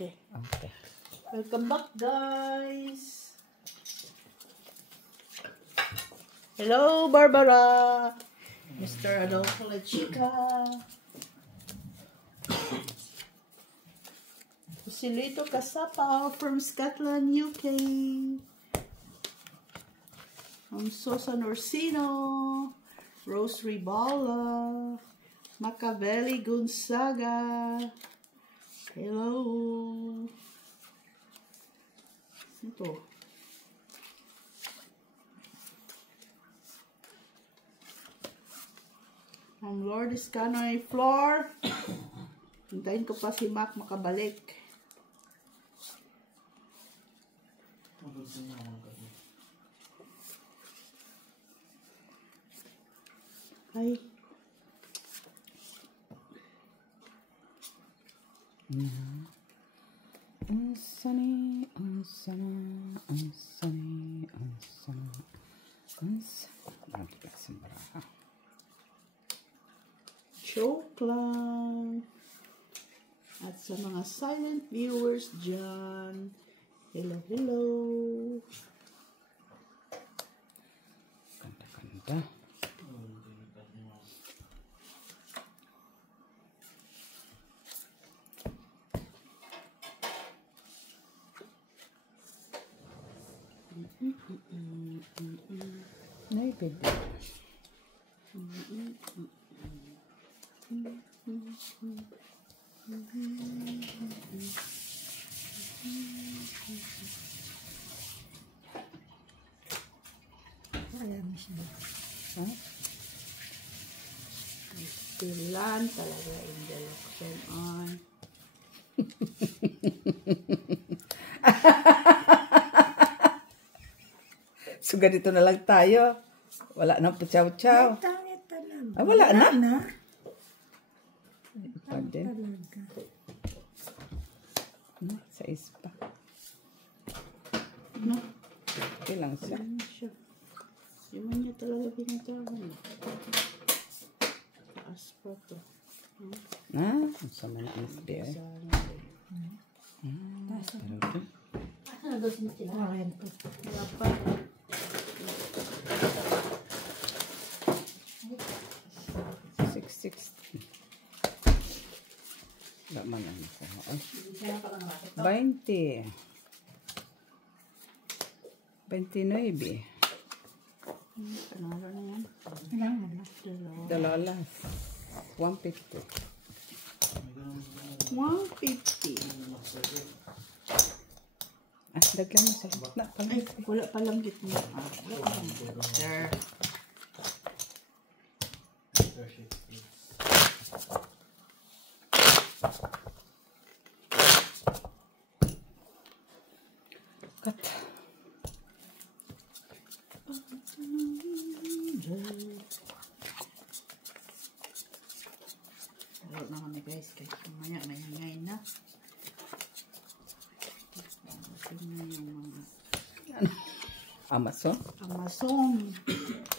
Okay. Okay. Welcome back, guys. Hello, Barbara. Mr. Adolfo La Chica. Silito Kasapa from Scotland, UK. Susan Orsino. Rose Ribala. Machiavelli Gonzaga. Hello. Ito. Ang Lord Iscanoy Floor. Hintayin ko pa si Mac makabalik. Ay. Sunny. Joke lang. At sa mga silent viewers dyan, hello, hello. Kanta. Naked. Ayan siya. Pilan talaga in the election on. So, ganito na lang tayo. Wala nang puchaw-chow. Ay, wala na. Pwede. Sa ispa. No? Okay lang siya. Ayan siya. Yung niya talaga pinatahan. Taas pa to. Ang sama na ang SBI. Wala pa. 660. Wala man ang nasa. 20. 29. Panalo na yan. Dalawa. 150. 150. Daglan mo sa gitna. Ay, wala palang gitna. Sir. Cut. Laro na kami guys. Kaya mamaya may hingay na. Tingnan yung mga Amazon?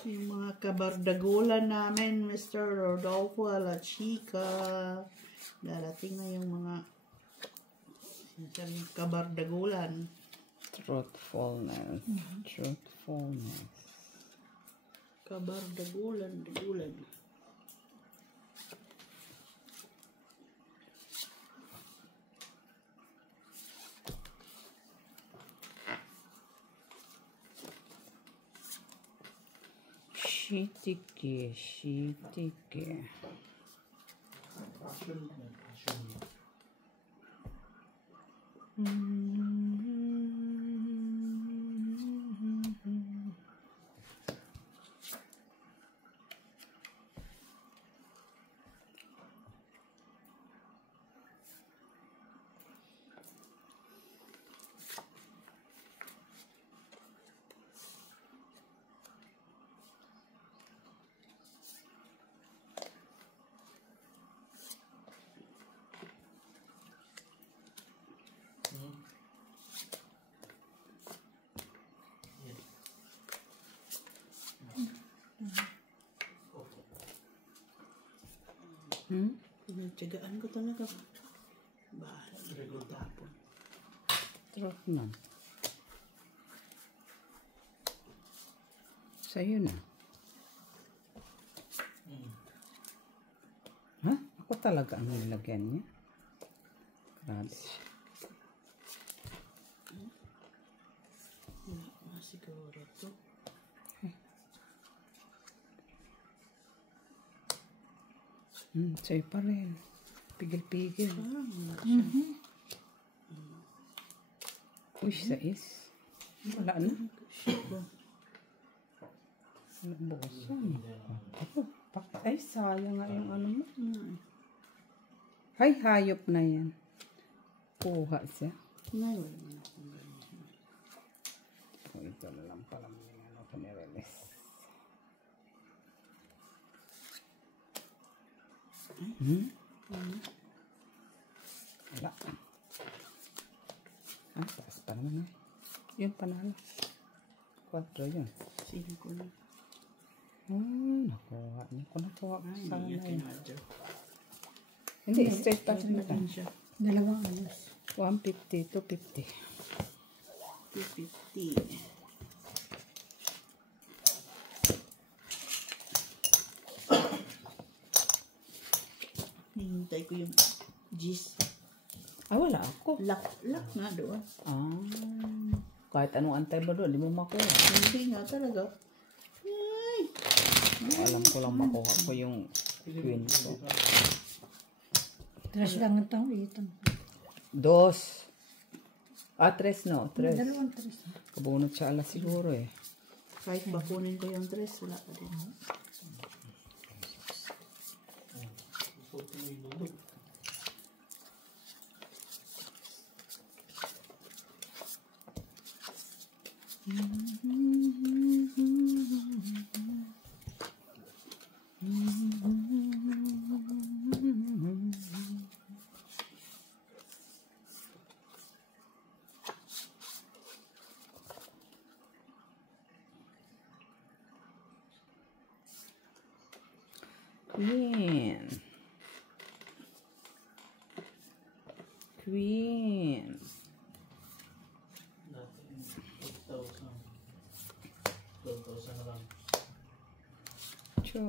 Yung mga kabardagulan namin, Mr. Rodolfo La Chica. Darating na yung mga sinasabing kabardagulan. Truthfulness. Kabardagulan. Shitike. Pinagtyagaan ko talaga. Bahala na tapon. Truth na. Sa'yo na. Ha? Ako talaga ang nilagyan niya. Grabe siya. Siguro to. Sa'yo pa rin. Pigil-pigil. Uy, sais. Wala na. Bukasan. Ay, sayang nga yung ano mo. Ay, hayop na yan. Kuha siya. Ngayon. Ito na lang pala mo yung ano ko nirelis. Wala. Ah, taas pa naman eh. Yung panalo. 4 yun. 5 na. Nakuha niya. Kung nakuha ko sana Hindi yun. niya Hindi, straight pa siya. siya. 150 to 50. 250. Hintay ko yung G's. Ah, wala ako. Lock nga doon. Kahit anong antay mo doon, di mo makuha. Hindi nga talaga. Ay! Alam ko lang makuha ko yung queen ko. 3 lang ang taong itong. 2. Ah, 3 no. 3. 2, 3. Kabunot siya alas siguro eh. Kahit bakunin ko yung dress, wala pa din. Queen. Queen. Cho.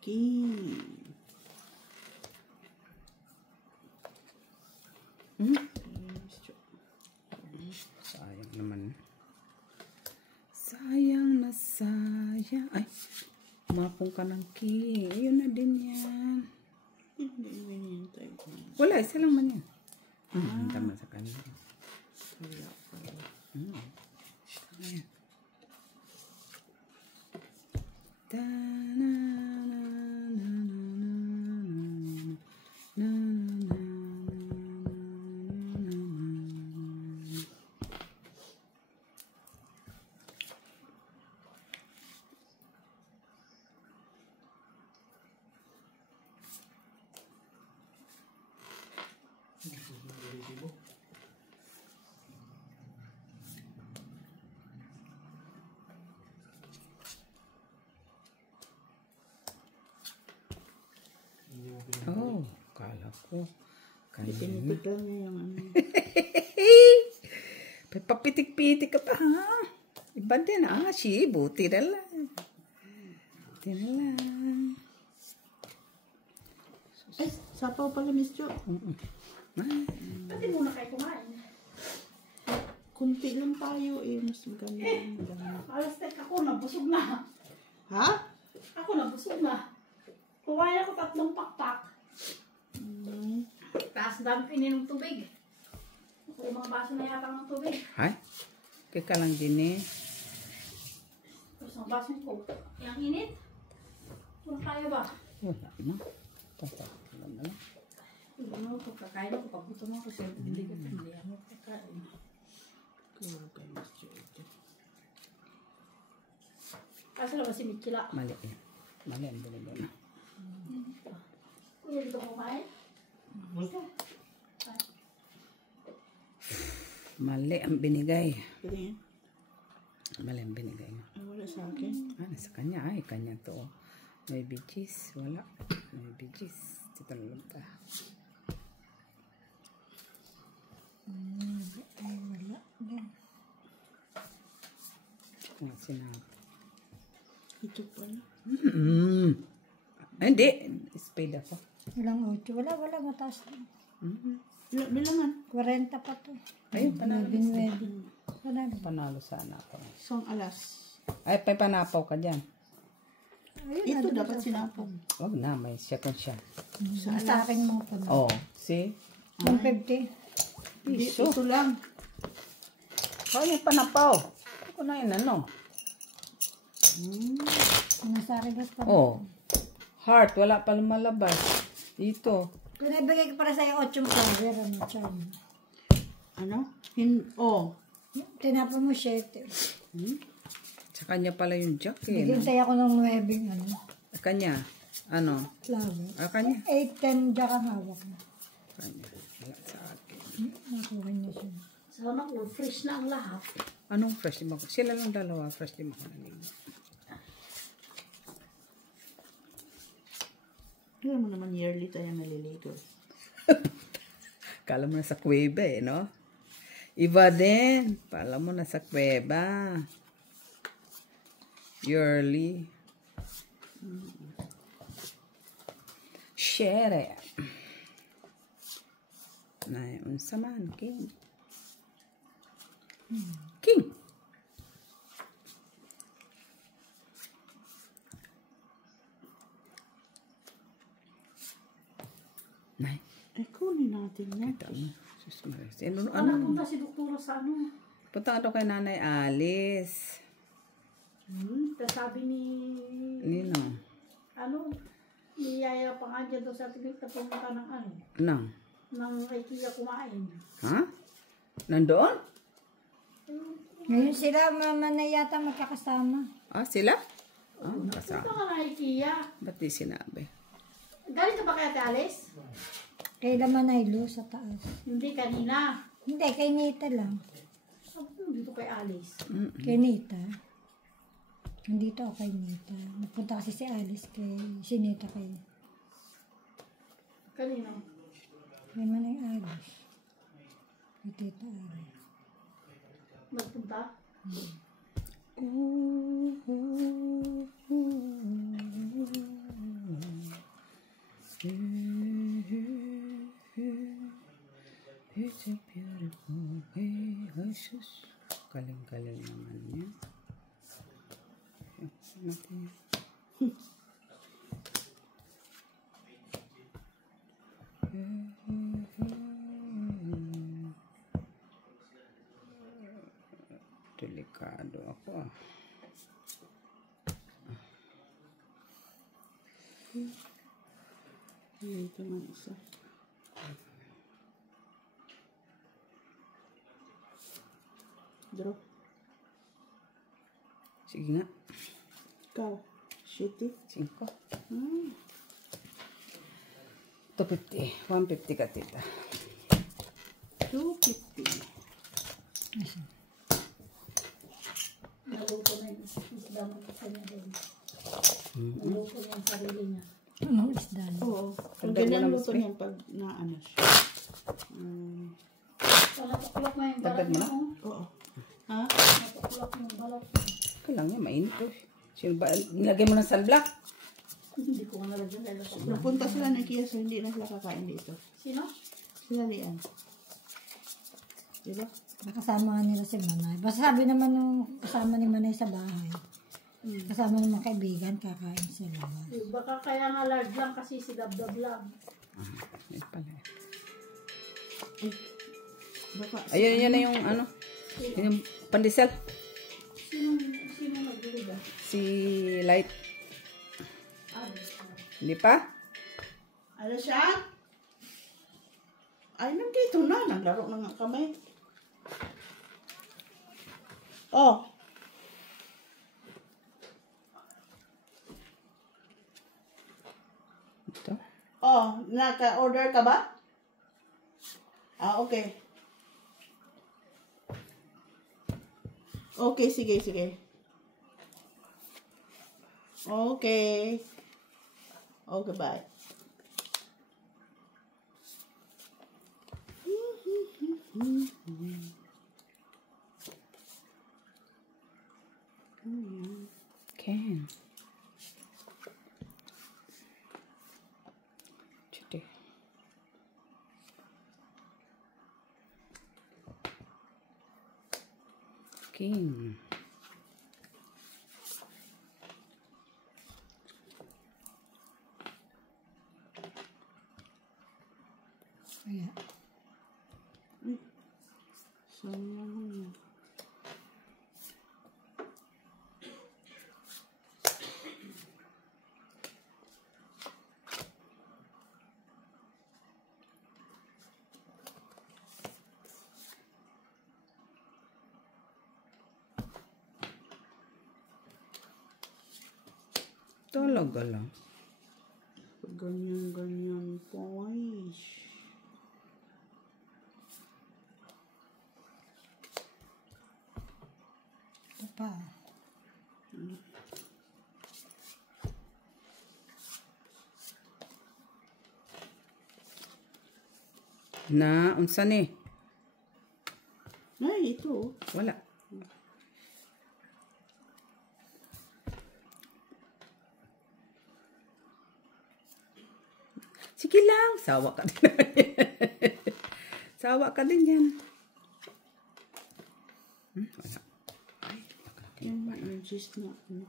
King. Sayang naman. Sayang na sayang. Ay, umapong ka ng king. Yun na din yan. Hindi hinihintay ko. Wala, isa lang man yan. Tama sa kanila. Wala pala. Ayan. Oh, kala ko. Pinitig lang niya yung ano. Papitik-pitik ka pa, ha? Iba din, buti na lang. Buti na lang. Ay, sapaw pala, Miss Jo. Pati muna kayo kumain. Kunti lang tayo eh. Mas maganda. Alas tek ako, nabusog na. Ha? Ako nabusog na. Kumain ako 3 pakpak. Tapos dami ko ininom tubig. May mga baso na yata ng tubig. Ay, kaya lang din eh. Tapos ang baso ko. Yang init. Kung kaya ba? Wala na. Wala na lang. Ano, pagkakain ako, pagbuto mo ako, siyempre hindi ako kakain. Kaya kay Miss Jo ito. Kasi naman si Michila. Mali eh. Mali ang binigay na. Kuya, dito kumain? Mali ang binigay. Pwede yan? Mali ang binigay na. Ay, wala sa akin. Ah, nasa kanya. Ay, kanya to. May bigis. Wala. May bigis. Dito na lang ta. Ay, wala. Ang sinabi. Ito pala. Hindi. Spade ako. Walang 8. Wala, mataas. Bilangan. 40 pa to. Ayun, panalo. 9. Wala. Panalo sana ako. Isang alas. Ay, may panapaw ka dyan. Ayun, Ito dapat sinapong. Wag na, may second siya. Sa akin mga pa na. Oh, see? 150. Piso. Ito lang. Oh, yung panapaw. Ako na yun, ano? Nasa akin pa. Oh. Heart, wala pa lumalabas. Dito. Kung naibigay ko para sa'yo 8 flower, ano, charm. Ano? Tinapon mo 7. Sa kanya pala yung jack eh. No? Naghintay ako ng 9, ano, Sa kanya. Ano? flower. Ah, kanya. 8, 10 jack ang hawak mo. Kanya. Wala sa akin. Nakuha niya siya. Sana ko, fresh na ang lahat. Anong fresh di mo? Sila lang dalawa. Fresh di mo ko naligo. Alam mo naman yearly tayo naliligo. Kala mo na sa kuweba eh, no? Iba din. Pala mo na sa kuweba. Yearly. Share. Na unsa man king. King. Nay, Kunin natin yan. kita mo. Sus Maria. Ano, Ano ano? punta si doktora sa ano? Punta ka daw kay Nanay Alice. Sabi ni, Nino? ano, niyaya pa nga dyan daw sa tigil na pumunta ng ano, Nang? ng IKEA kumain. Ha? Nandoon? Ngayon sila, mama na yata magkakasama. Ah, sila? Ah, kasama. Punta ka ng IKEA. Ba't di sinabi? Galing ka ba kay Ate Alice? Kay Lamanaylo sa taas. Hindi, kanina. Hindi, kay Nita lang. Sabi ko dito kay Alice. Kay Nita. Nandito ako kay Nita. Napunta kasi si Alice kay si Nita kay Kanina. kay Manay Alice. Kay Tita Alice. Magpunta? It's a beautiful way. Ay, sus. Kaling-kaling naman yan. Natin yan. Delikado ako ah. Ito nga isa. Draw. Sige nga. Ikaw. Shitty. 5. 250. 150 ka tita. 250. Naluto na yung isda mo sa kanya din. Naluto niya yung sarili niya. Anong isda? Oo. Ang Dagdag mo ganyan ng luto spray. niyan pag naano siya. So, natukulak na yung Dagdag balat mo mo. na? Oo. Ha? Natukulak na yung balat mo. Kailangan mainit to. Sino ba? Nilagay mo ng sunblock? Hindi ko nga nalagyan dahil ako. Napunta sila ng Kia so hindi na sila kakain dito. Sino? Sila Lian. Diba? Nakasama nila si Manay. Basta sabi naman nung kasama ni Manay sa bahay. Kasama ng mga kaibigan, kakain sa labas. Baka kaya nga large lang kasi si Dabdab lang. Yan pala. Baka Ayun, yan na yung ano. Yun yung pandesal. Sino nagbili ba? Si Light. Ah, Hindi pa? ano siya? Ay, nandito na. Naglaro na nga kami. Oh. Ito. Oh, naka-order ka ba? Ah, okay. Okay, sige, sige. Okay. Okay, bye. Can. Chute. King. Kaya. Sayang. Talaga lang. Ganyan-ganyan po ay. Ito pa. Na, unsa ni? Ay, ito. Wala. Sige lang. Sawa ka din. Sawa ka din yan. Wala. Yan, just na. Okay.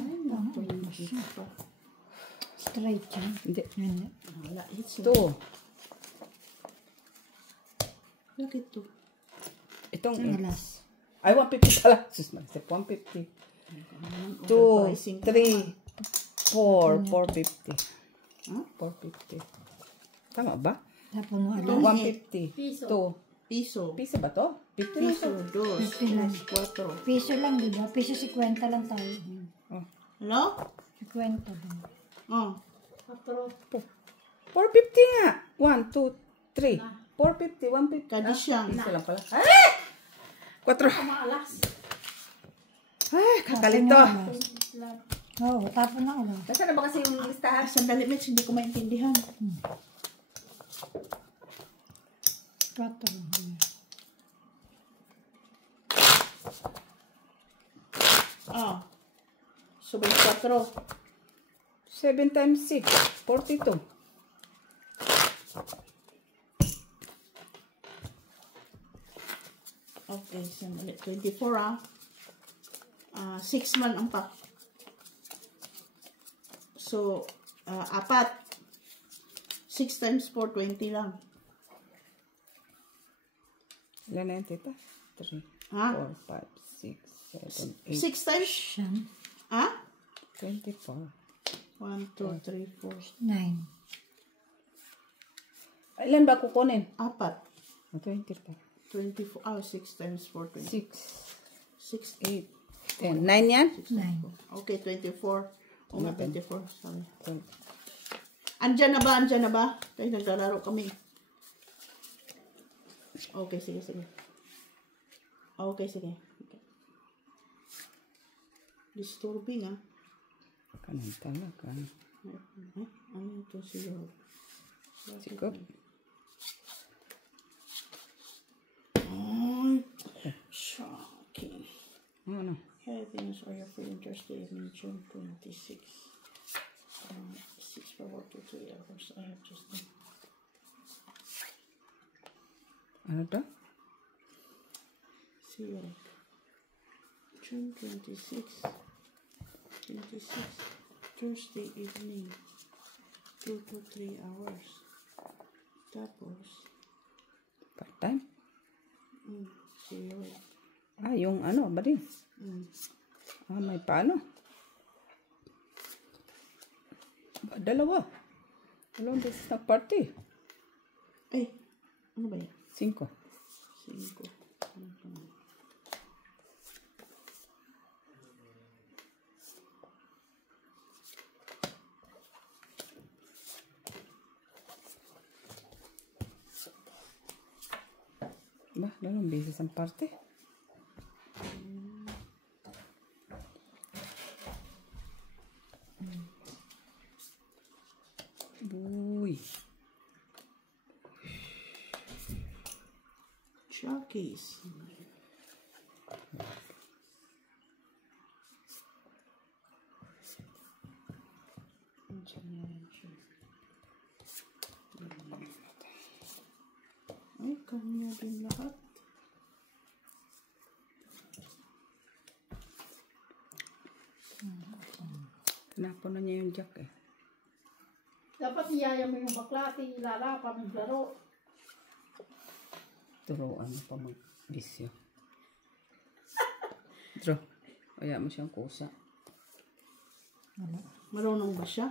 Ay, nato yung pa. Straight yan. Hindi. Yan. Wala, it's Ito. Bakit to? Itong. Alas. Ay, 150 pala. Sus, mag-isip. 150. 2, 3, 4, 450. Huh? 450. Tama ba? Tapos mo alas. 150. Piso. 2. Piso. Piso ba to? 50 na Piso, to. dos, Piso. cuatro. Piso lang, di ba? Piso 50 lang tayo. Oh. Hello? 50 din. Oh. 4. 450 nga. 1, 2, 3. 450, 150. Kadis yan. Piso lang pala. Ay! 4. Maalas. Ay, kakalito. Oo, tapon na alas. Nasaan na ba kasi yung listahan? Sandali, Mitch, hindi ko maintindihan. 4. Ah. Subay 4. 7 times 6. 42. Okay, sandali. 24 ah. 6 man ang pack. So, 4. 6 times 4, 20 lang. Ilan na yan, tita? 3, Ha? 4, 5, 6, 7, 8, 6 times? Siyam. Ha? 24. 1, 2, 3, 4. 9. Ilan ba kukunin? 4. 24. 24. 6 times 4, 20. 6, 6, 8, 10. 9 yan? 9. Okay, 24. O nga, 24. Sorry. 12. Andyan na ba? Andyan na ba? Tayo naglalaro kami. Okay, sige, sige. Okay, sige. Okay. Disturbing, ah. Kanan talaga. Ano ito siya? Sikot. Ay, shocking. Ano? Happiness or your free Thursday evening, June 26. 6 for 4 to 3 hours. I have just done. Ano to? See you. June 26. 26. Thursday evening. 2 to 3 hours. Tapos, Part-time? see you. Ah, yung ano ba din? Ah, may paano? Dalawa. Dalawang beses na party. Ay, ano ba yan? 5. 5. Ba, dalawang beses ang party. Showcase. Ay, kanya din lahat. Tinapon na niya yung jack eh. Dapat iyaya mo yung bakla at ilala pa maglaro. Turuan mo pa mag-bisyo. Draw. Kaya mo siyang kusa. Marunong ba siya?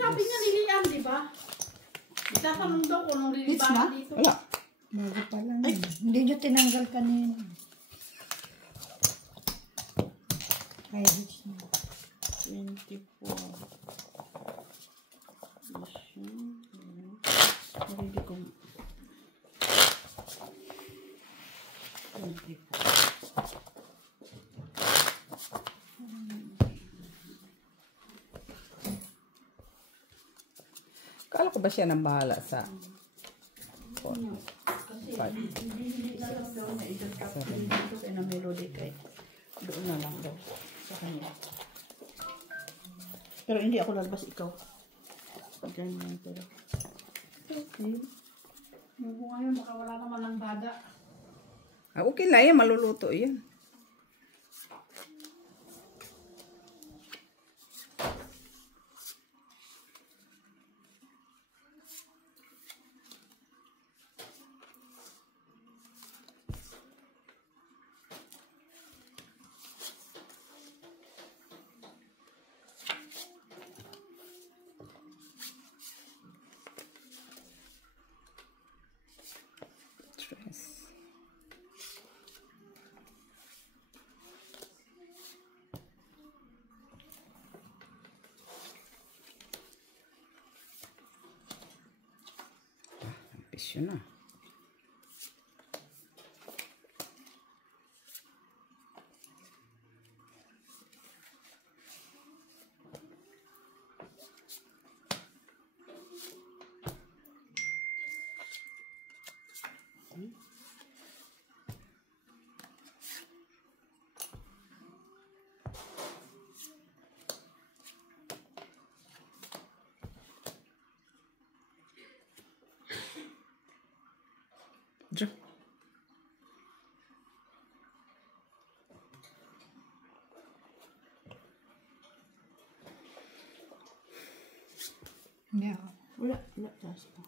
Sabi niya lilian, di ba? Itatanong daw ko nung Hits na? liliban dito. Wala. Bago pa lang. Hindi nyo tinanggal kanina. Ay, hits na. 24. Marili kong 24. Kala ko ba siya nang bahala sa... Hindi na lang daw na i-captain dito kaya na melody kay doon na lang daw sa kanya. Pero hindi ako lalabas, ikaw. Ganyan pero. Okay. Yung ngayon, baka wala naman ng bada. Ah, okay lang yan. Maluluto yan. Stress. Ambisyo na. Draw. Hindi ako. Wala, taas pa.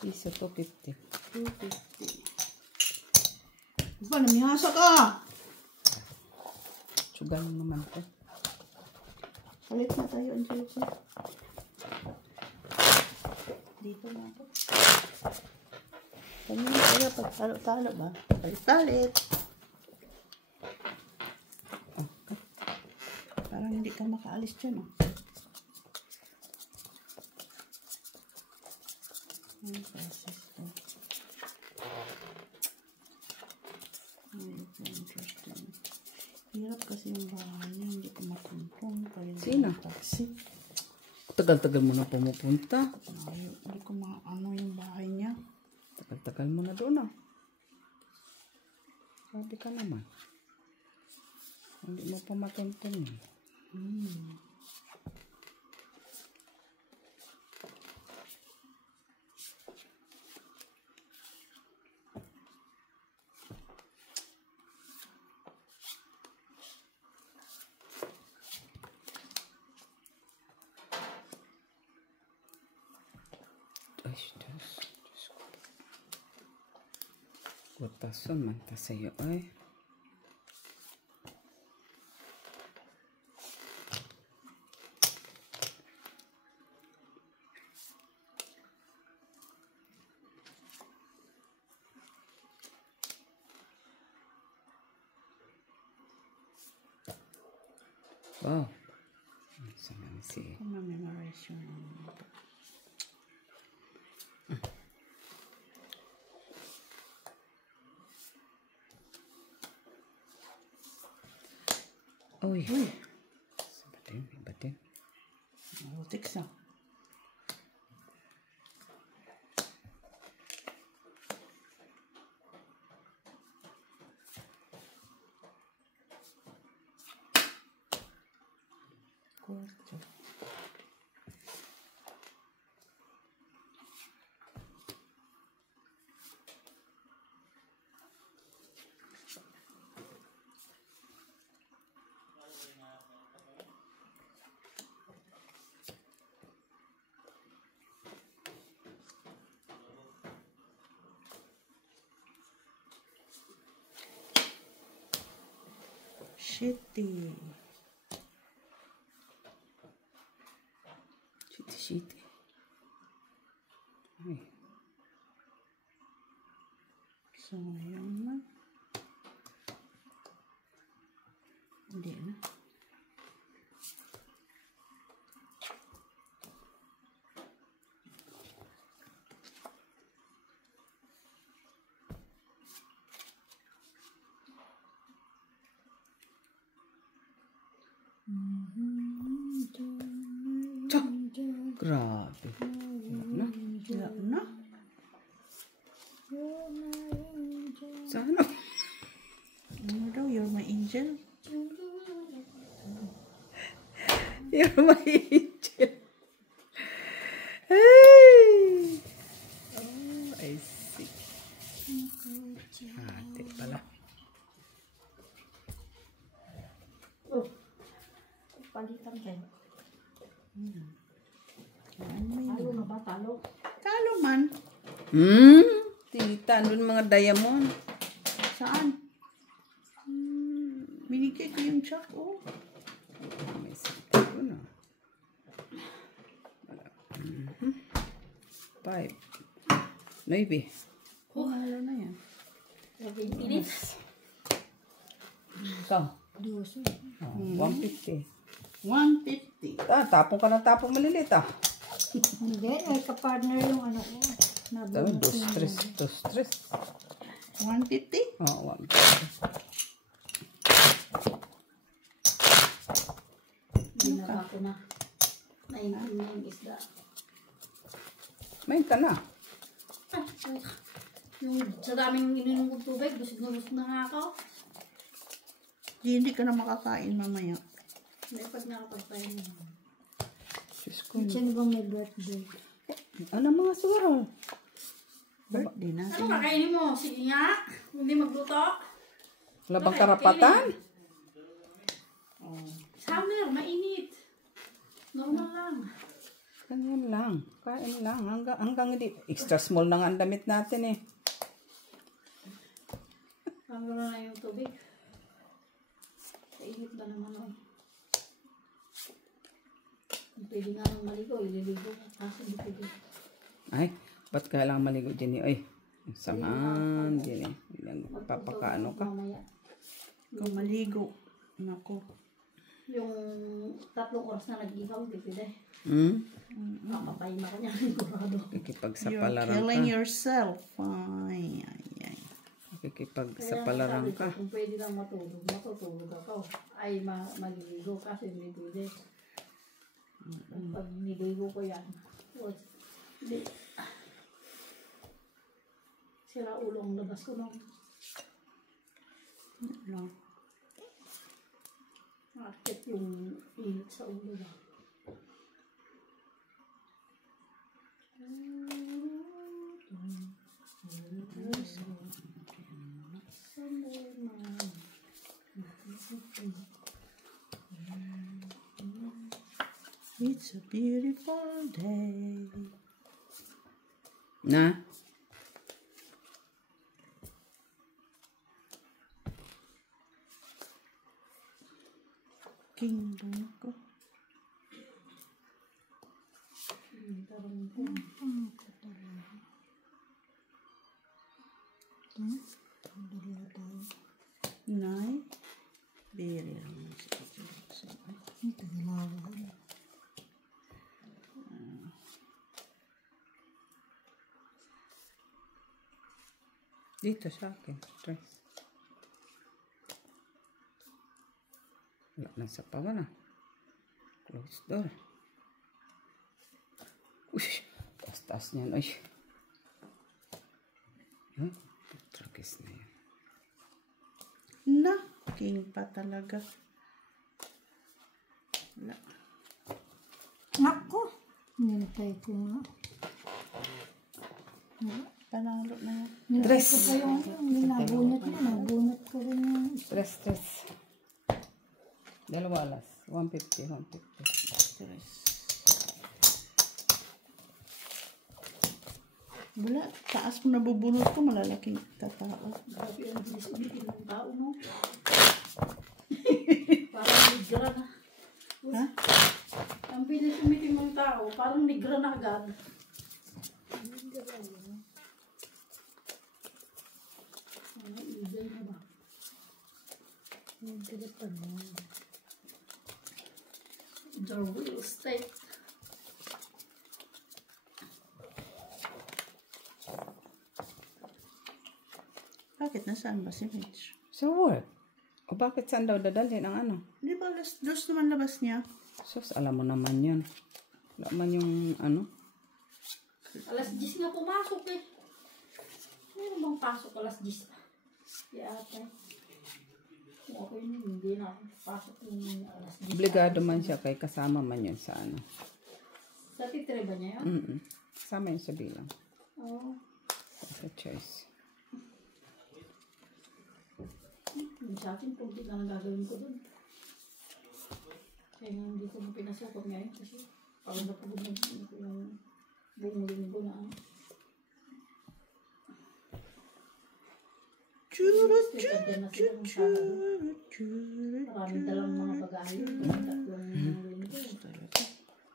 Piso 250. 250. Ba, namihasa ka! Sugal mo naman to. Palit na tayo, Angelica. Dito na ako. Kami na tayo pag talo-talo ba? Palit-palit. Parang hindi ka makaalis dyan, oh. Ang process to. Ay, ito interesting. Hirap kasi yung bahay niya, hindi ko matuntong. Sino? Taxi. Tagal-tagal mo na pumupunta. Ay, hindi ko ano yung bahay niya. Tagal-tagal mo na doon ah. Sabi ka naman. Hindi mo pa matuntun eh. Ay, Diyos. Diyos ko. Gutason man ta sa'yo ay. Wow. Sama ni si. Ma-memorize yun. Uy. Uy, Batin, batin. rotics na. 4. Shitty. Shitty. Ay. So, yun na. Hindi na. Grabe. Wala na. Wala na. Sana. Ano daw? You're my angel? You're my angel. Hey! Oh, I see. Ate pala. Oh. Palitan kayo. Talo na ba? Talo? Talo man. Tita, andun mga diamond. Saan? Binigay ko yung check, oh. May sita ko na. Wala. 5. Maybe. Mahalo na yan. Init. Ikaw. 150. 150. Tapong ka na tapong maliliit ah. Hindi, ay kapartner yung ano ko. Dos, tres. 150? Oh, 150. Ginaba ko na. Naintin yung isda. Main ka na. Yung sa daming ininom kong tubig, busog na nga ako. Hindi ka na makakain mamaya. Hindi pag nakapagpahin mo. Diyos ko. Sino bang may birthday? Ano mga siguro? Birthday Ano natin. kakainin mo? Sige nga. Hindi magluto. Wala bang karapatan? Summer, mainit. Normal lang. Ganyan lang. Kain lang. Hanggang hindi. Extra small na nga ang damit natin eh. Hanggang na yung tubig. Kainit ba naman o? Pwede nga nang maligo, ililigo. Kaso hindi pwede. Ay, ba't kailangan maligo dyan eh? Ay, saman dyan eh. Papakaano ka. Mamaya. Kung maligo. Nako. Yung 3 oras na nag-ihaw, hindi pwede. Kapapayma ka niya, sigurado. You're Kikipagsapalaran killing ka. yourself. Ay. Kikipagsapalaran ka. Kung pwede lang matulog, matutulog ako. Ay, maliligo kasi hindi pwede. Pag niligo ko yan, hindi. Sira ulo ang labas ko nung No. akit yung init sa ulo ba. It's a beautiful day. Na? Kingdom ko. Nay. Biri lang. Ito, galawa. Dito sa akin. Try. Wala nang sapawa na. Close door. Uy, taas-taas niyan. Uy. Tragis na yan. Na. King pa talaga. Wala. Ako. Nilipay ko nga. Panalo na yan. Nilipay ko pa yung nabunot mo. Nabunot ko rin yung... Stress. Dalawa alas. 150. Stress. Wala. Taas mo nabubunot ko. Malalaking tatao. Grabe ang bilis umitin ng tao, no? Parang migra na. Ha? Ang bilis umitin ng tao, parang migra na agad. Igay na ba? The real estate. Bakit? Nasaan ba si Mitch? So what? O bakit saan daw dadalhin ang ano? Di ba dos naman labas niya? Sus, alam mo naman yun. Wala man yung ano. Alas 10 nga pumasok eh. Meron bang pasok alas 10? Si ate. Kung ako yun, hindi na pasok yung alas 10. Obligado man siya kay kasama man yun sa ano. Sa titre ba niya yun? Kasama yun sa bilang. Oo. Sa choice. Yung sa akin, kung lang ang gagawin ko dun. Kaya nga hindi ko mo pinasukot ngayon kasi pagod na pagod na yung buong linggo na ano. Tanda na sila ng Sabado. Maraming dalang mga bagahe. Tatlong linggo.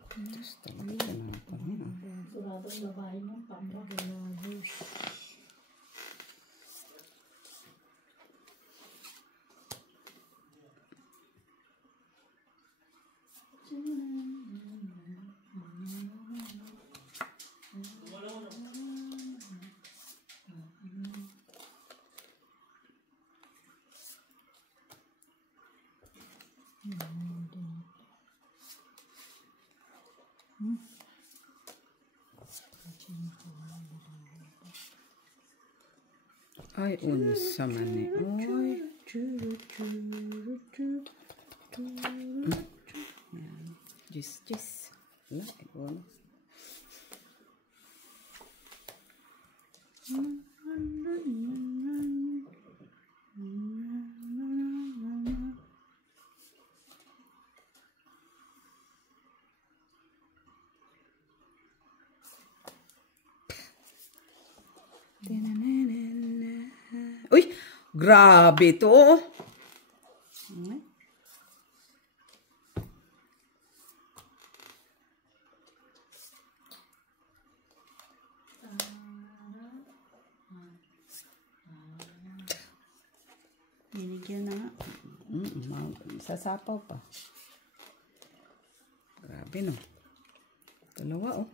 Tapos talaga ito na ito. Suradong labahin ng pamba. Ay, unsa man ni. Oy. Jis. Wala, ikaw na. Uy, grabe to. Binigyan na nga. Sasapaw pa. Grabe no. Dalawa oh.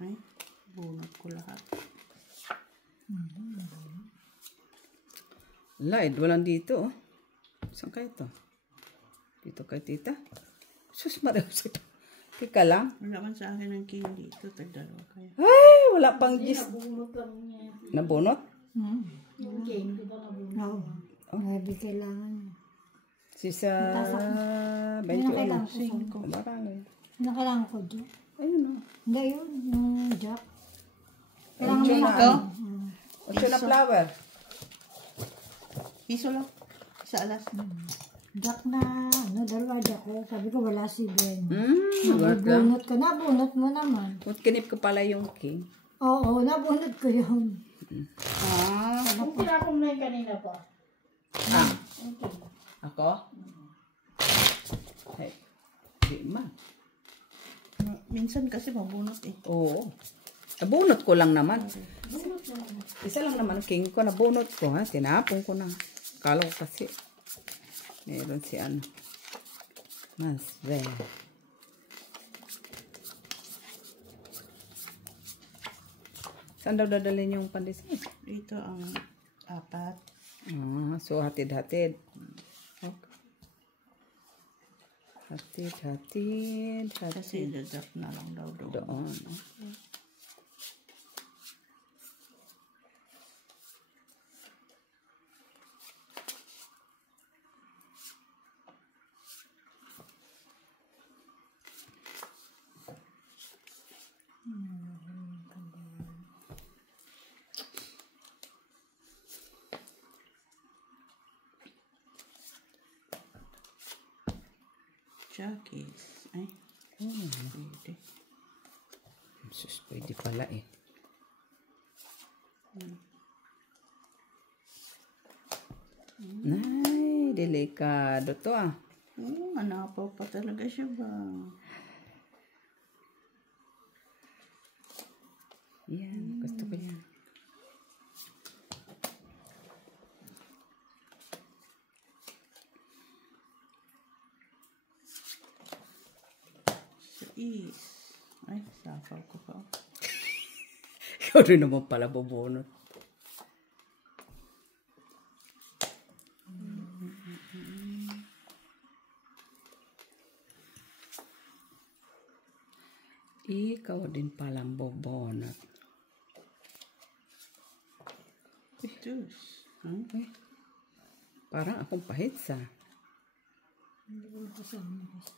Ay, bunot ko lahat. Light, walang dito oh. Saan kayo to? Dito kay tita? Sus, marami ito. Kika lang. Wala man sa akin ng candy. Ito, tagdalawa kayo. Ay, wala pang Hindi, gis. nabunot lang niya. Nabunot? Yung game, di ba nabunot? Oo. Hindi kailangan. Si sa... Ano 21. kailangan ko? Marami. Ano kailangan ko doon? Ayun oh. Hindi yun. Yung jack. Kailangan Ayun mo na. na. Ocho na flower. Piso lang. Isa alas. Jack na, dalawa jack ko. Sabi ko wala si Ben. Work lang. Nabunot ko. Nabunot mo naman. Kinip ko pala yung king. Oo, nabunot ko yun. Yung tinapong na yung kanina pa. Okay. Ako? Hey. Di man. Minsan kasi mabunot eh. Oo. Nabunot ko lang naman. Isa lang naman ang king ko. Nabunot ko ha. Tinapon ko na. Kala ko kasi. Meron si ano. Mas red. Saan daw dadalhin yung pandesal? Ito ang 4. So hatid-hatid. Okay. Hatid. Kasi dadap na lang daw doon. Doon. Okay. Chokis. Ay, pwede. Sus, pwede pala eh. Ay, delikado to ah. Manapaw pa talaga siya ba? Yan, gusto ko yan. Is. Ay, sapaw ko pa. Ikaw rin naman pala bubunot. Ikaw din palang bubunot. Diyos. Okay. Parang akong pahitsa. Hindi ko nakasama kasi.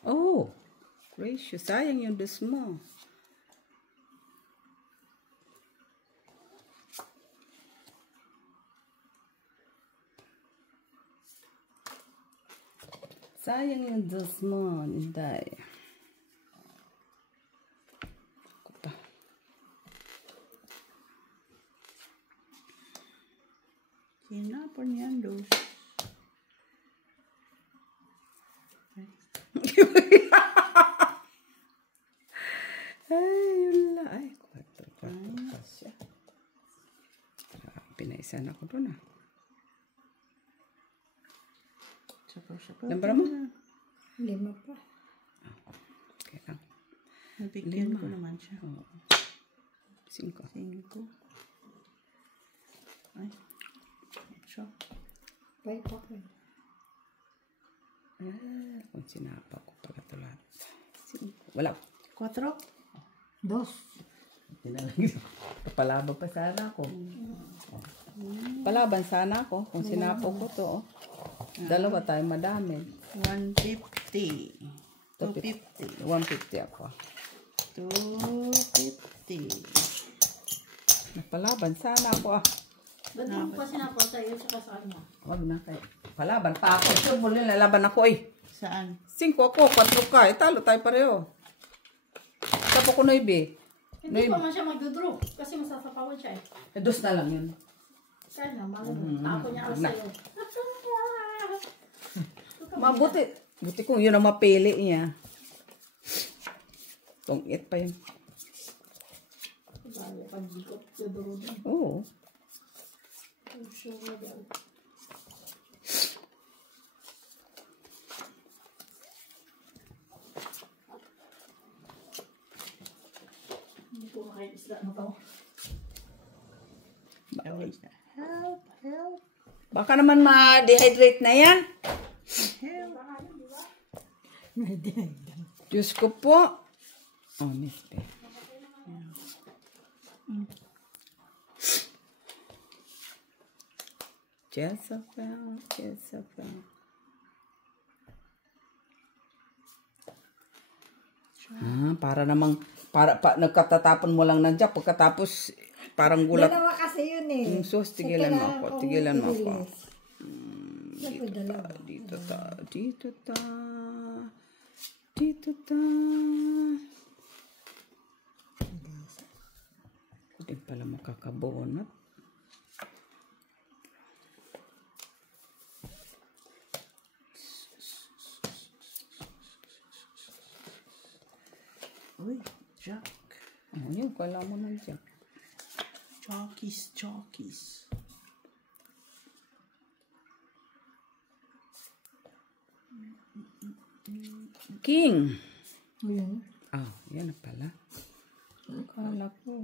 Oh, gracious. Sayang yung dus mo. Sayang yung dus mo, Inday. Ako pa. Sinapon yan, dos. Ay, wala. Ay, 4 pa siya. Pinaisan ako doon ah. Sapaw. Lambara mo? 5 pa. Okay lang. Nabigyan ko naman siya. 5. 5. Ay. 8. 5 pa ko. Kung sinapa ko pala ito lahat. 5. Wala. 4. 2. Palaban pa sana ako. Palaban sana ako kung sinapo ko to. Oh. Dalawa tayo madami. 150. 250. 150 ako. 250. Napalaban sana ako ah. Ba't mo pa sinapo sa'yo sa kasama? Wag na kayo. Palaban pa ako. Sure, muli lalaban ako eh. Saan? 5 ako, 4 ka. Talo tayo pareho. Tapo ko 9. Hindi pa man siya magdudraw kasi masasapawan siya eh. Dos na lang yun. Kaya na, malamang. Ako niya alas Na. sa'yo. Mabuti. Buti kung yun ang mapili niya. Tungit pa yun. Kaya pag-ikot, dudraw din. Oo. Sure na dyan. Hindi ko makain isla na to. Help. Baka naman ma-dehydrate na yan. Diyos ko po. Oh, Miss Pe. Jezebel. Para namang, nagkatatapon mo lang nandiyan, pagkatapos, parang gulat. Dalawa kasi yun eh. Sus, tigilan mo ako. Siyempre dalawa. Dito ta. Hindi pala makakabonat. Uy, Jack. Yun, kailangan mo nandiyan. Chokis. King. Ayun. Yan na pala. Kala ko.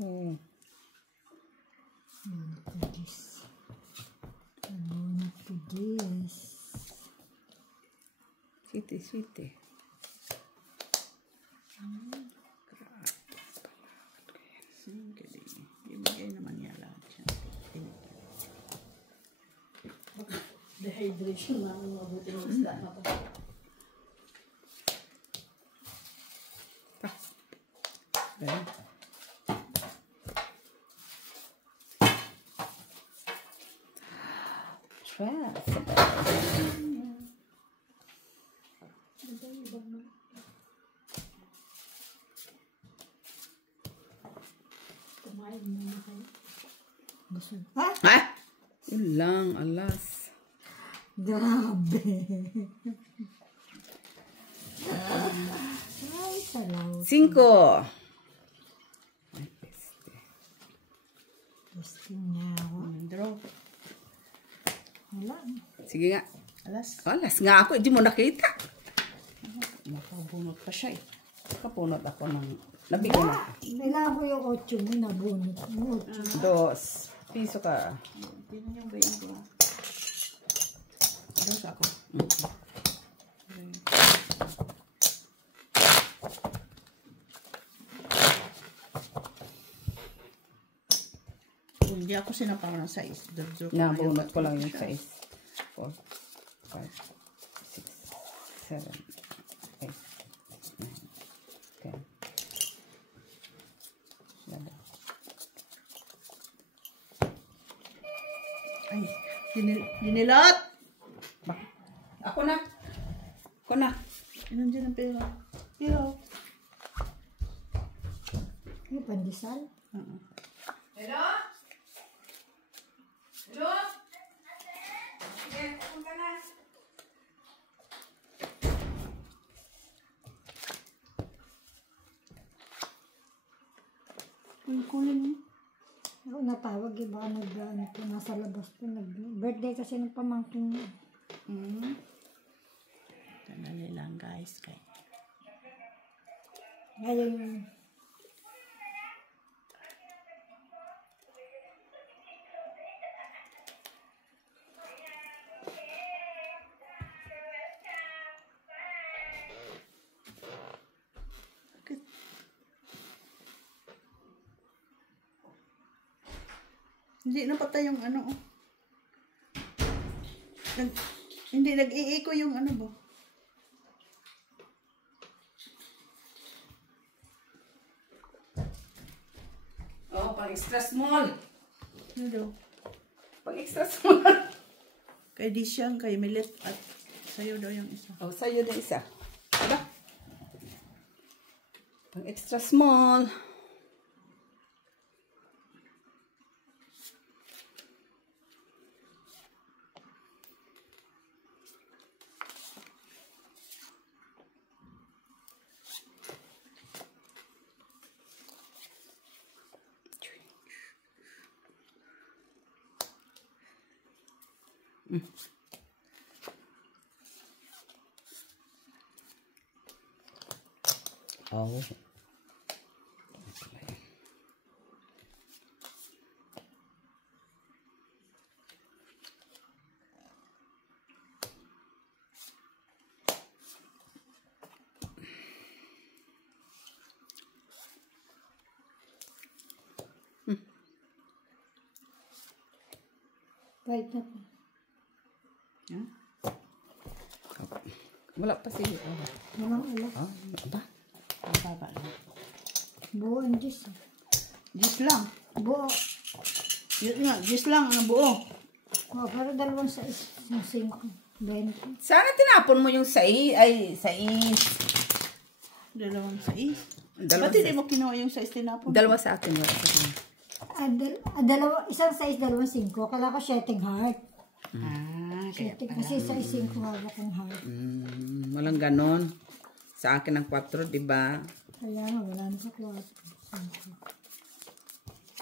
Sweetie. Ibigay naman niya lahat siya. Dehydration namin mabuti ng isla na to. Ganun. stress. Kumain muna kayo. Busog. Ha? Ha? Yun lang, alas. Grabe. Ay, salaw. 5. Testing niya ako. Draw. Wala. Sige nga. Alas. Alas nga ako, hindi mo nakita. Makabunot pa siya eh. Kapunot ako ng... Nabigyan na. Kailangan ko yung 8 mo na bunot. 8. 2 piso ka. Tingnan niyo ba yung draw? Draw ako. Hindi ako sinapang ng size. Nabunot ko lang yung size. 4, 5, 6, 7, 8, 9, 10, 11. Ay, dinilot! Bakit? Ako na. Ako na. Nandiyan ang pera. Pero, Yung pandesal. Hello? Hello? Sige, punta na. kulin mo. Ako natawag, iba ka nasa labas po. Birthday kasi ng pamangkin niya. Tanali lang guys. Kay. Ngayon, Hindi napatay yung ano. Oh. Hindi nag-iiko yung ano ba? Oh, pang extra small. Ano daw? Pang extra small. Kay Disyang, kay Milet at sa'yo daw yung isa. Oh, sa'yo na isa. Diba? Pang extra small. Oh. kahit na po. Huh? Wala pa siya. Walang alak. Ah, ano ba? Mababa lang. Buo ang Diyos. Gis lang. Buo. Yun nga, gis lang ang buo. Oh, pero 2 sa 5. 20. Sana tinapon mo yung sais. Dalawang sais. Dalawang Ba't hindi mo kinuha yung sais tinapon? Dalawa sa akin. Wala sa akin. Isang size, 2 5. Kala ko setting heart. Ah, kaya Setting, kasi size 5 hawak ang heart. Walang ganon. Sa akin ang 4, diba? Kaya nga, wala na sa kwarto.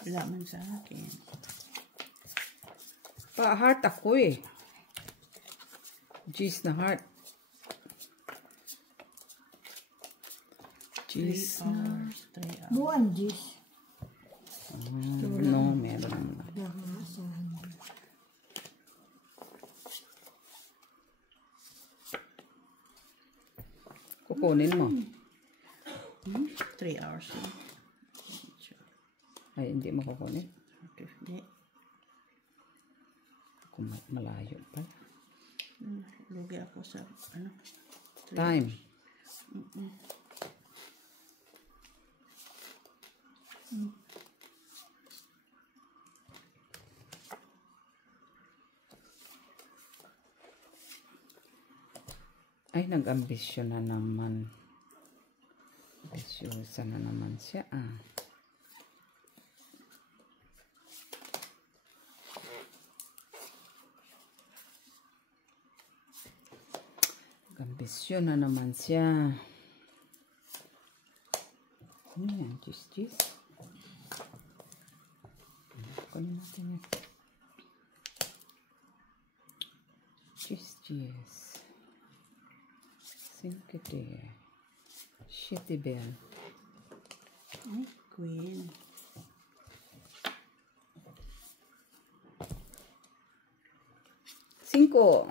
wala man sa akin. Pa-heart ako eh. G's na heart. 3 G's na. hours, 3 hours. Buo ang Diyos. No, meron. Nakaasahan. Kukunin mo. 3 hours. Ay, hindi mo kukunin. Okay, hindi. Kung malayo pa. Lugi ako sa, ano? Time. Ay, nag-ambisyon na naman. Ambisyosa na naman siya, ah. Nag-ambisyon na naman siya. Ano yan? Cheese? Kunin natin yan. Cheese. Sinkete. Shitty bell. Ay, queen. Cinco.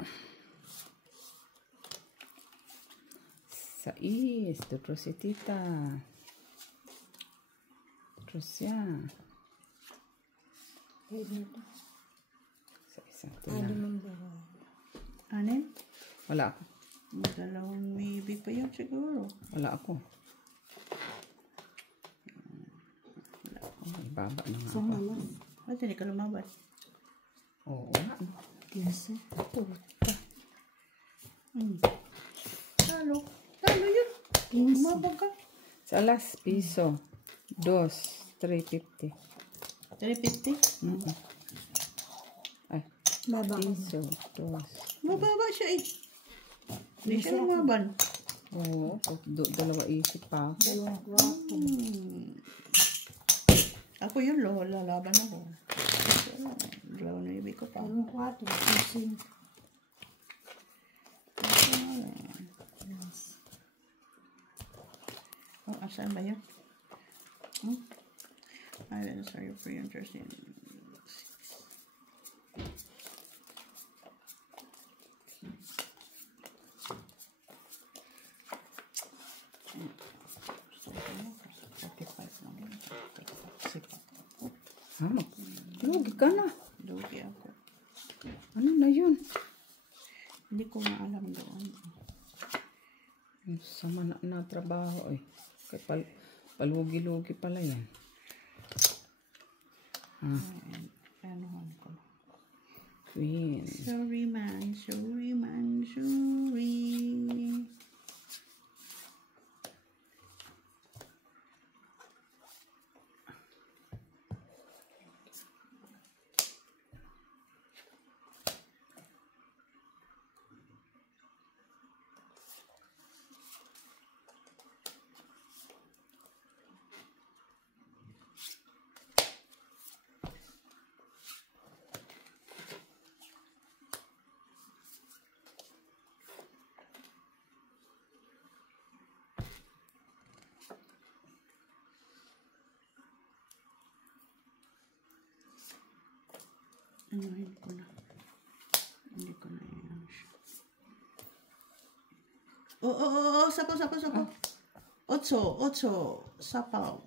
Sais. Tutro si tita. Tutro siya. Sa isang tulang. Anin? Wala ako. Dalawang maybe pa yun siguro. Wala ako. Ay, baba na nga Saan ako. alas? Ba't hindi ka lumaban? Oo, wala. 15. Talo. Talo yun. 15. Lumabag ka. Sa alas, piso. 2, 3.50. 350. Ay, Baba ko. piso. 2. Mababa siya eh. Hindi siya lumaban. Oo, dalawa isip pa ako. Dalawang kwarto. Ako yun, lalaban ako. Dalawang maybe ko pa. Dalawang kwarto. 15. Oh, asan ba yun? I'm sorry for your interest in... Ha? Lugi ka na. Lugi ako. Ano na yun? Hindi ko maalam doon. Sama na trabaho eh. Kaya palugi-lugi pala yan. Anuhan ko. Queen. Sorry man. Anuhin ko na. Hindi ko na yan siya. Sapaw. 8. Sapaw.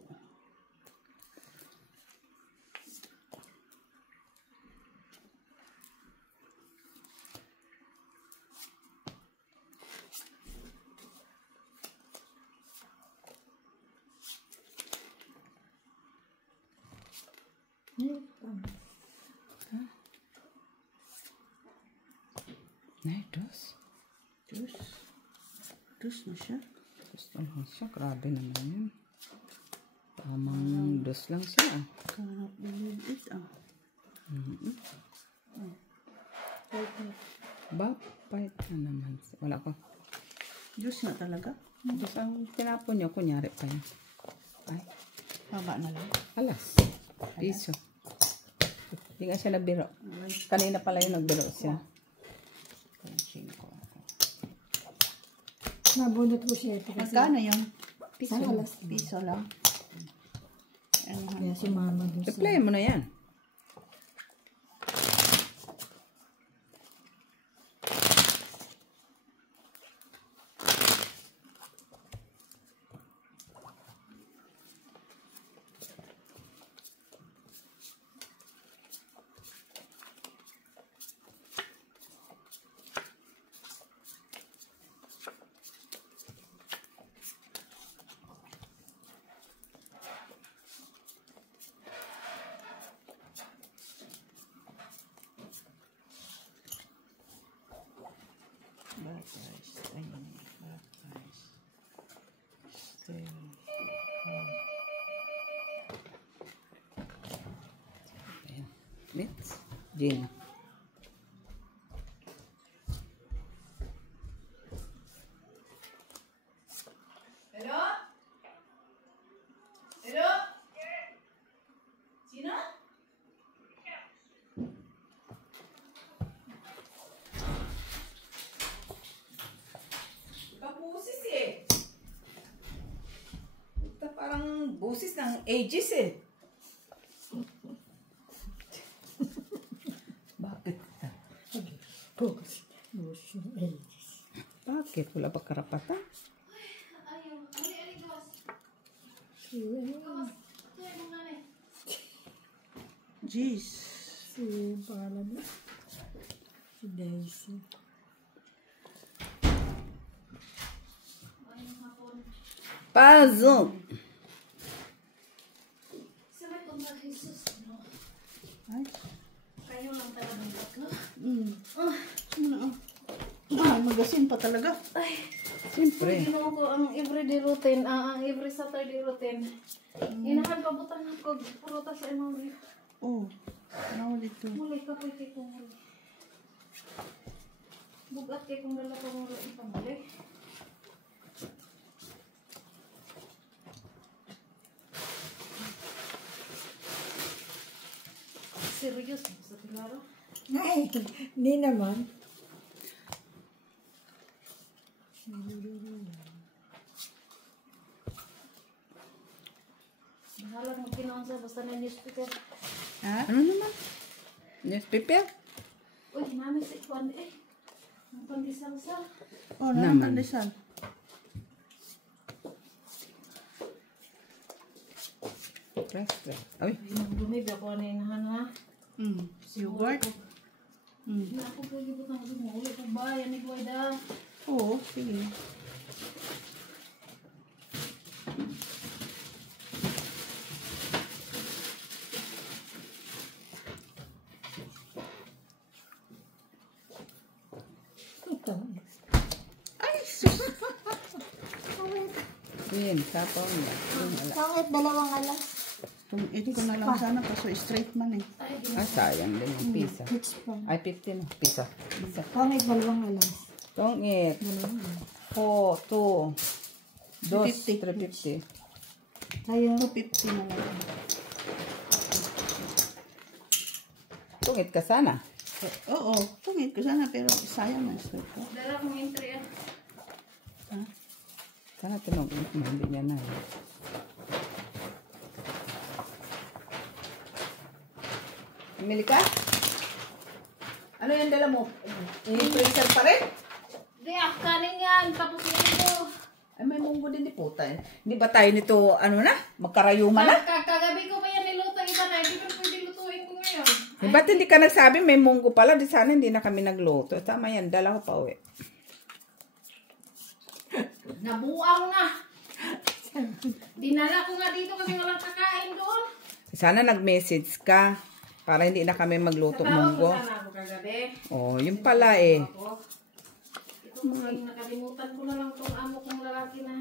Ay, dos. Dus na siya. Gusto lang siya. Grabe naman yun. Tamang dos lang siya. Cannot believe it. Bapait na naman siya. Wala ko. Dus na talaga. Dos ang tinapon niyo. Kunyari pa yun. Ay, Baba na lang. alas. Piso. Hindi nga siya nagbiro. Kanina pala yung nagbiro siya. Nabunot ko siya ito kasi Magkano yung sa alas. piso lang? Kaya si mama doon sa... I-play mo na yan. Guys, ayun. Mix. Gin. Hello? Hello? Sino? Busis eh. Ito parang busis ng ages eh. Bakit? Bakit? Wala ba karapatan? Jeez. Si pangalan niya. Si Daisy. Pazong. Ay. Kayo lang talagang tatlo. Magasin pa talaga. Siyempre. Ginawa ko ang everyday routine, ang every Saturday routine. Inahan pabutan ng pruta sa imong ref. Oh. Ano dito? Mulay ka po kay kong muli. Bugat kay kong dala ko muli ipamuli. Serious sa tilaro? Ay, hindi naman. Bahala mo ginawa sa basta na newspaper. Ha? Ano naman? Newspaper? Uy, namin sa ikwan eh. Ang pandisal-sal. Oh, Naman. naman pandesal. Fresh. Ay, Dumibi ako na inahan ha. Yogurt. Hindi ako pwede ko nang dumuli ko ba? Yan ni Guayda. Oo, sige. Ito. Ay, sus. yun, sapaw niya. Yun, wala. Pangit, dalawang alas. Ito ko na lang sana kaso straight man eh. Ah, sayang din yung pisa. Which pa? Ay, 15 no? Pisa. Pangit, dalawang alas. Tongit. Dalawang alas. 4, 2, 2, 350. Tayo, 250 na lang. Tungit ka sana. Oo, tungit ko sana pero sayang na straight ko. Dala kong entry ah. Ha? Sana tinong hindi niya na. Pumili ka? Ano yung dala mo? I-freezer pa rin? Di kanin yan. Tapos ito. Ay, may munggo din di puta eh. Hindi ba tayo nito, ano na? Magkarayuma na? Kagabi ko pa yan niluto. Iba na. Hindi ko pwede lutuin ko ngayon. Eh, ba't hindi ka nagsabi may munggo pala? Di sana hindi na kami nagluto. Tama yan, dala ko pa uwi. Nabuang na. Dinala ko nga dito kasi walang kakain doon. Sana nag-message ka para hindi na kami magluto munggo. Sana ako kagabi. Oh, yun pala eh. Ito kasi nakalimutan ko na lang itong amo kong lalaki na